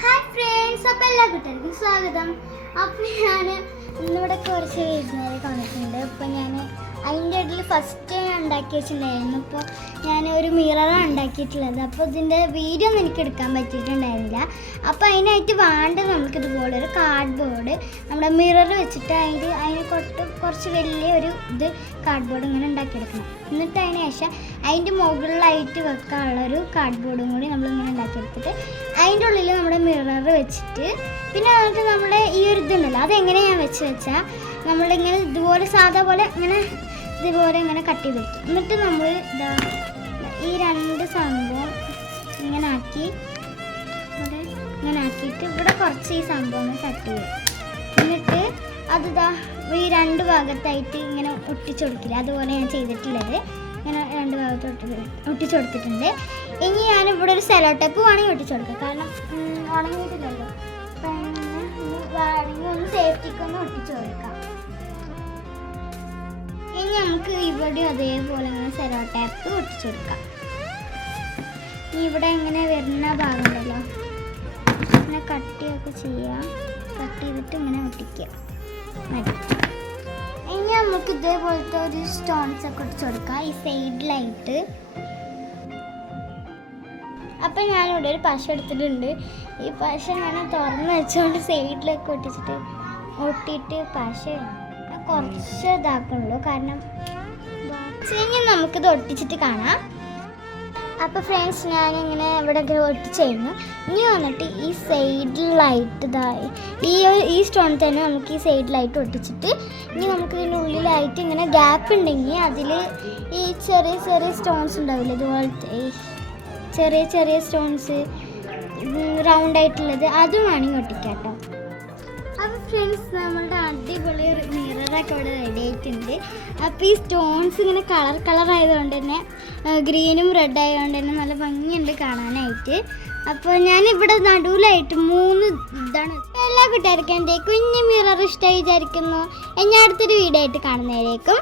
Hi friends, അപ്പോൾ എല്ലാ കുട്ടികൾക്കും സ്വാഗതം. അപ്പോൾ ഞാൻ ഇന്നിവിടെ കുറച്ച് വിരുന്നുകാരെ വന്നിട്ടുണ്ട്. അപ്പോൾ ഞാൻ അതിൻ്റെ ഇടയിൽ ഫസ്റ്റ് ഞാൻ ഉണ്ടാക്കി വെച്ചിട്ടുണ്ടായിരുന്നു. അപ്പോൾ ഞാൻ ഒരു മിററാണ് ഉണ്ടാക്കിയിട്ടുള്ളത്. അപ്പോൾ ഇതിൻ്റെ വീഡിയോ ഒന്നും എനിക്ക് എടുക്കാൻ പറ്റിയിട്ടുണ്ടായിരുന്നില്ല. അപ്പോൾ അതിനായിട്ട് വേണ്ടത് നമുക്കിതുപോലെ ഒരു കാർഡ്ബോർഡ് നമ്മുടെ മിറർ വെച്ചിട്ട് അതിന് കുറച്ച് വലിയൊരു കാർഡ്ബോർഡ് ഇങ്ങനെ ഉണ്ടാക്കിയെടുക്കണം. എന്നിട്ട് അതിന് ശേഷം അതിൻ്റെ മുകളിലായിട്ട് വെക്കാനുള്ളൊരു കാർഡ്ബോർഡും കൂടി നമ്മളിങ്ങനെ ഉണ്ടാക്കിയെടുത്തിട്ട് അതിൻ്റെ ഉള്ളിൽ നമ്മുടെ മിറർ വെച്ചിട്ട് പിന്നെ അതിനകത്ത് നമ്മുടെ ഈ ഒരു ഇതുണ്ടല്ലോ അതെങ്ങനെ ഞാൻ വെച്ചാൽ നമ്മളിങ്ങനെ ഇതുപോലെ സാധാ പോലെ ഇതുപോലെ ഇങ്ങനെ കട്ട് ചെയ്ത് വെക്കും. എന്നിട്ട് നമ്മൾ ഈ രണ്ട് സംഭവം ഇങ്ങനെ ആക്കിയിട്ട് ഇവിടെ കുറച്ച് ഈ സംഭവം കട്ട് ചെയ്യും. എന്നിട്ട് ഈ രണ്ട് ഭാഗത്തായിട്ട് ഇങ്ങനെ ഒട്ടിച്ചൊടുക്കില്ല, അതുപോലെ ഞാൻ ചെയ്തിട്ടുള്ളത്. ഇങ്ങനെ രണ്ട് ഭാഗത്ത് ഒട്ടിച്ചെടുത്തിട്ടുണ്ട്. ഇനി ഞാനിവിടെ ഒരു സെലോ ടേപ്പ് വേണമെങ്കിൽ ഒട്ടിച്ചെടുക്കാം, കാരണം ഉണങ്ങിയിട്ടില്ലല്ലോ. അപ്പം വേണമെങ്കിൽ ഒന്ന് സേഫ്റ്റിക്കൊന്ന് ഒട്ടിച്ചു കൊടുക്കാം. ഇനി നമുക്ക് ഇവിടെ അതേപോലെ ഇങ്ങനെ സെലോ ടേപ്പ് ഒട്ടിച്ചു കൊടുക്കാം. ഇനി ഇവിടെ ഇങ്ങനെ വരുന്ന ഭാഗമുണ്ടല്ലോ, ഇങ്ങനെ കട്ടിയൊക്കെ ചെയ്യാം. കട്ട് ചെയ്തിട്ട് ഇങ്ങനെ ഒട്ടിക്കുക മതി. ഇനി നമുക്ക് ഇതേപോലത്തെ ഒരു സ്റ്റോൺസ് ഒക്കെ ഒട്ടിച്ചു കൊടുക്കാം ഈ സൈഡിലായിട്ട്. അപ്പം ഞാനിവിടെ ഒരു പശ എടുത്തിട്ടുണ്ട്. ഈ പശ ഞാൻ തുറന്ന് വെച്ചുകൊണ്ട് സൈഡിലൊക്കെ ഒട്ടിയിട്ട് പശ കുറച്ച് ഇതാക്കണുള്ളൂ, കാരണം ഇനി നമുക്കിത് ഒട്ടിച്ചിട്ട് കാണാം. അപ്പോൾ ഫ്രണ്ട്സ്, ഞാനിങ്ങനെ ഇവിടെ ഒട്ടിച്ച് കഴിഞ്ഞു. ഇനി വന്നിട്ട് ഈ സൈഡിലായിട്ട് ഈ സ്റ്റോൺ തന്നെ നമുക്ക് ഈ സൈഡിലായിട്ട് ഒട്ടിച്ചിട്ട് ഇനി നമുക്ക് ഇതിൻ്റെ ഉള്ളിലായിട്ട് ഇങ്ങനെ ഗ്യാപ്പ് ഉണ്ടെങ്കിൽ അതിൽ ഈ ചെറിയ ചെറിയ സ്റ്റോൺസ് ഉണ്ടാവില്ല, ഇതുപോലത്തെ ഈ ചെറിയ ചെറിയ സ്റ്റോൺസ് റൗണ്ടായിട്ടുള്ളത് അതും വേണമെങ്കിൽ ഒട്ടിക്കാം കേട്ടോ. അപ്പോൾ ഫ്രണ്ട്സ്, നമ്മളുടെ അടിപൊളി മിററൊക്കെ ഇവിടെ റെഡി ആയിട്ടുണ്ട്. അപ്പോൾ ഈ സ്റ്റോൺസ് ഇങ്ങനെ കളർ ആയതുകൊണ്ട് തന്നെ ഗ്രീനും റെഡ് ആയതുകൊണ്ട് തന്നെ നല്ല ഭംഗിയുണ്ട് കാണാനായിട്ട്. അപ്പോൾ ഞാനിവിടെ നടുവിലായിട്ട് 3 ഇതാണ്. എല്ലാ കൂട്ടുകാർക്കും എൻ്റെ കുഞ്ഞു മിറർ ഇഷ്ടമായി വിചാരിക്കുന്നു. ഞാൻ അടുത്തൊരു വീഡിയോ ആയിട്ട് കാണുന്നതിലേക്കും